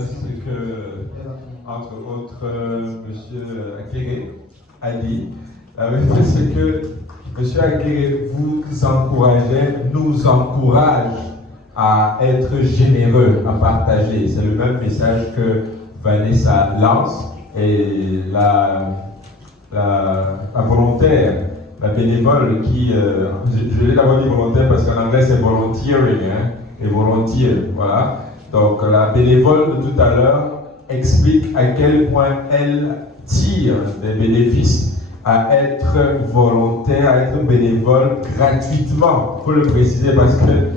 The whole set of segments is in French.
ce que, entre autres, M. Akere a dit. La vérité, c'est que M. Akere nous encourage à être généreux, à partager. C'est le même message que Vanessa lance. Et la volontaire, la bénévole qui, je vais d'abord dire volontaire parce qu'en anglais c'est volunteering, hein, et volontiers, voilà. Donc la bénévole de tout à l'heure explique à quel point elle tire des bénéfices à être volontaire, à être bénévole gratuitement. Il faut le préciser parce que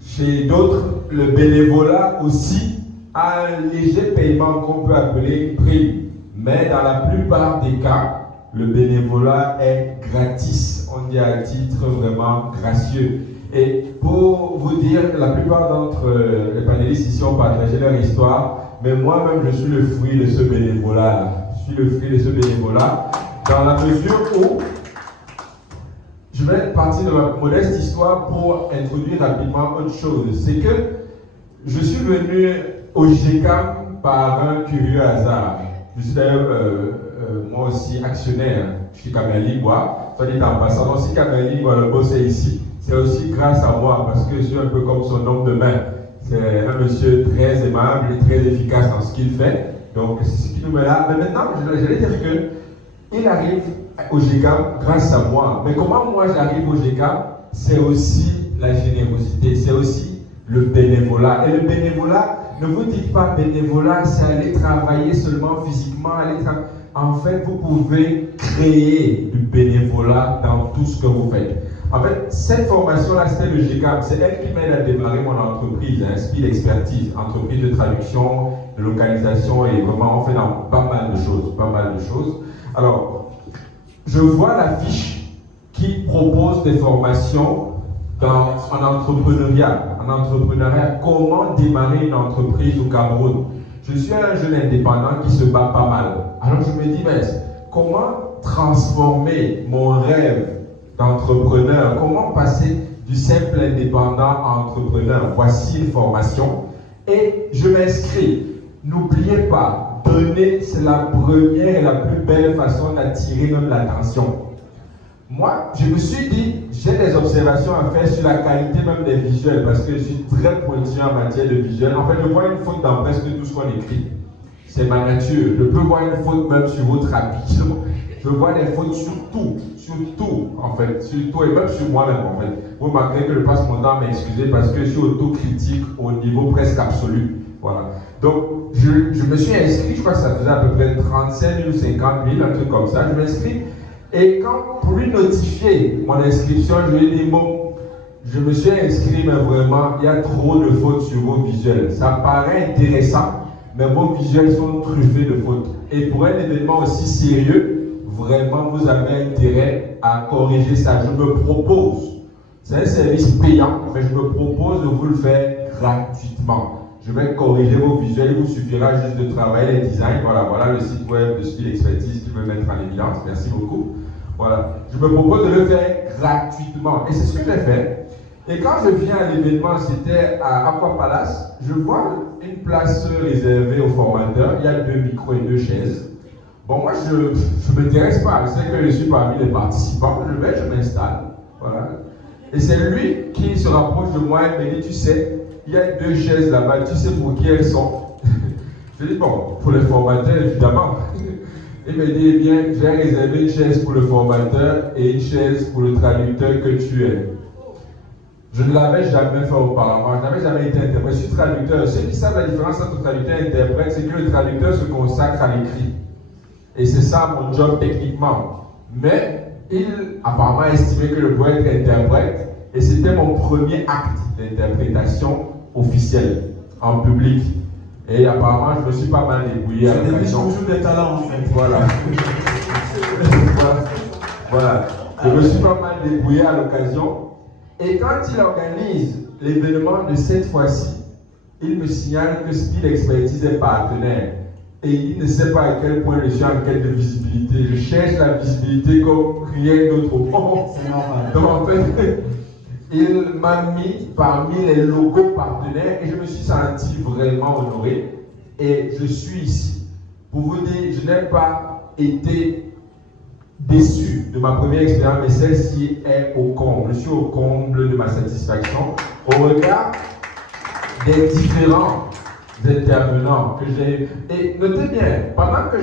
chez d'autres, le bénévolat aussi a un léger paiement qu'on peut appeler une prime. Mais dans la plupart des cas, le bénévolat est gratis. On dit à titre vraiment gracieux. Et pour vous dire, la plupart d'entre les panélistes ici ont partagé leur histoire, mais moi-même, je suis le fruit de ce bénévolat-là. Je suis le fruit de ce bénévolat dans la mesure où je vais partir de ma modeste histoire pour introduire rapidement autre chose. C'est que je suis venu au GECAM par un curieux hasard. Je suis d'ailleurs moi aussi actionnaire. Je suis Kamel Ligwa. Soit dit en passant, donc si Kamel Ligwa, le boss est ici, c'est aussi grâce à moi parce que je suis un peu comme son homme de main. C'est un monsieur très aimable et très efficace dans ce qu'il fait. Donc c'est ce qui nous met là. Mais maintenant, j'allais dire qu'il arrive au GECAM grâce à moi. Mais comment moi j'arrive au GECAM? C'est aussi la générosité, c'est aussi le bénévolat. Et le bénévolat, ne vous dites pas bénévolat, c'est aller travailler seulement physiquement, en fait, vous pouvez créer du bénévolat dans tout ce que vous faites. En fait, cette formation-là, c'était le GECAM. C'est elle qui m'aide à démarrer mon entreprise, Speed Expertise, entreprise de traduction, de localisation, et vraiment, on fait dans pas mal de choses. Alors, je vois la fiche qui propose des formations en entrepreneuriat. Comment démarrer une entreprise au Cameroun. Je suis un jeune indépendant qui se bat pas mal. Alors je me dis, mais comment transformer mon rêve d'entrepreneur? Comment passer du simple indépendant à entrepreneur? Voici une formation et je m'inscris. N'oubliez pas, donner, c'est la première et la plus belle façon d'attirer même l'attention. Moi, je me suis dit, j'ai des observations à faire sur la qualité même des visuels parce que je suis très pointu en matière de visuel. En fait, je vois une faute dans presque tout ce qu'on écrit. C'est ma nature. Je peux voir une faute même sur votre habit. Je vois des fautes sur tout, en fait. Sur tout et même sur moi-même, en fait. Vous remarquerez que je passe mon temps à m'excuser parce que je suis autocritique au niveau presque absolu. Voilà. Donc, je me suis inscrit, je crois que ça faisait à peu près 35 000 ou 50 000, un truc comme ça. Je m'inscris. Et quand, pour lui notifier mon inscription, je lui ai dit, bon, je me suis inscrit, mais vraiment, il y a trop de fautes sur vos visuels. Ça paraît intéressant, mais vos visuels sont truffés de fautes. Et pour un événement aussi sérieux, vraiment, vous avez intérêt à corriger ça. Je me propose, c'est un service payant, mais je me propose de vous le faire gratuitement. Je vais corriger vos visuels, il vous suffira juste de travailler les designs. Voilà le site web de Speed Expertise qui veut mettre en évidence. Merci beaucoup. Voilà. Je me propose de le faire gratuitement. Et c'est ce que j'ai fait. Et quand je viens à l'événement, c'était à Aqua Palace, je vois une place réservée aux formateurs. Il y a 2 micros et 2 chaises. Bon, moi, je ne m'intéresse pas. Je sais que je suis parmi les participants. Je m'installe. Voilà. Et c'est lui qui se rapproche de moi et me dit, tu sais, il y a 2 chaises là-bas, tu sais pour qui elles sont? Je dis, bon, pour les formateurs, évidemment. Il me dit, eh bien, j'ai réservé une chaise pour le formateur et une chaise pour le traducteur que tu es. Je ne l'avais jamais fait auparavant, je n'avais jamais été interprète. Je suis traducteur. Ceux qui savent la différence entre traducteur et interprète, c'est que le traducteur se consacre à l'écrit. Et c'est ça mon job techniquement. Mais il apparemment estimait que je pouvais être interprète et c'était mon premier acte d'interprétation officielle en public. Et apparemment, je me suis pas mal débrouillé à l'occasion. Toujours des talents en fait. Voilà. Voilà. Je me suis pas mal débrouillé à l'occasion. Et quand il organise l'événement de cette fois-ci, il me signale que Speed Expertise est partenaire. Et il ne sait pas à quel point je suis en quête de visibilité. Je cherche la visibilité comme rien d'autre au monde. C'est normal. Donc en fait, il m'a mis parmi les logos partenaires et je me suis senti vraiment honoré. et je suis ici. Pour vous dire, je n'ai pas été déçu de ma première expérience, mais celle-ci est au comble. Je suis au comble de ma satisfaction au regard des différents intervenants que j'ai. Et notez bien, pendant que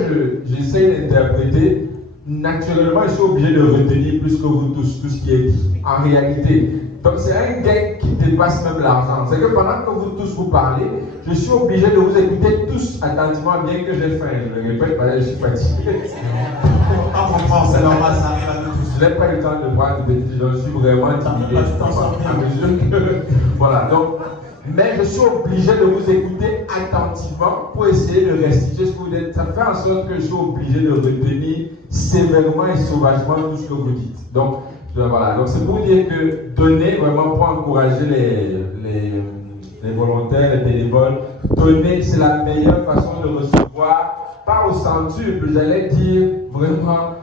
j'essaie d'interpréter, naturellement, je suis obligé de retenir plus que vous tous, tout ce qui est dit. En réalité. Donc c'est un gain qui dépasse même l'argent. C'est que pendant que vous tous vous parlez, je suis obligé de vous écouter tous attentivement, bien que j'ai faim. Je le répète, parce que je suis fatigué. On comprend, c'est normal, ça arrive à nous tous. Je n'ai pas eu le temps de prendre des petits, je suis vraiment intimidé. À mesure que. Voilà, donc. Mais je suis obligé de vous écouter attentivement pour essayer de restituer ce que vous dites. Ça fait en sorte que je suis obligé de retenir sévèrement et sauvagement tout ce que vous dites. Donc, voilà. Donc, c'est pour dire que donner vraiment pour encourager les volontaires, les bénévoles, donner, c'est la meilleure façon de recevoir, pas au centuple, j'allais dire vraiment.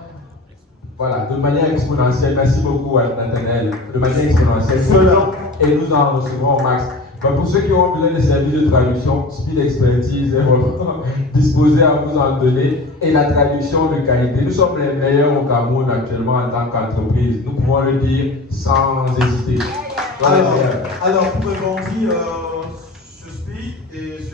Voilà, de manière exponentielle. Merci beaucoup, Nathanaël. De manière exponentielle. Selon, et nous en recevrons au max. Donc, pour ceux qui ont besoin de services de traduction, Speed Expertise est vraiment disposé à vous en donner. Et la traduction de qualité. Nous sommes les meilleurs au Cameroun actuellement en tant qu'entreprise. Nous pouvons le dire sans hésiter. Alors, pour rebondir,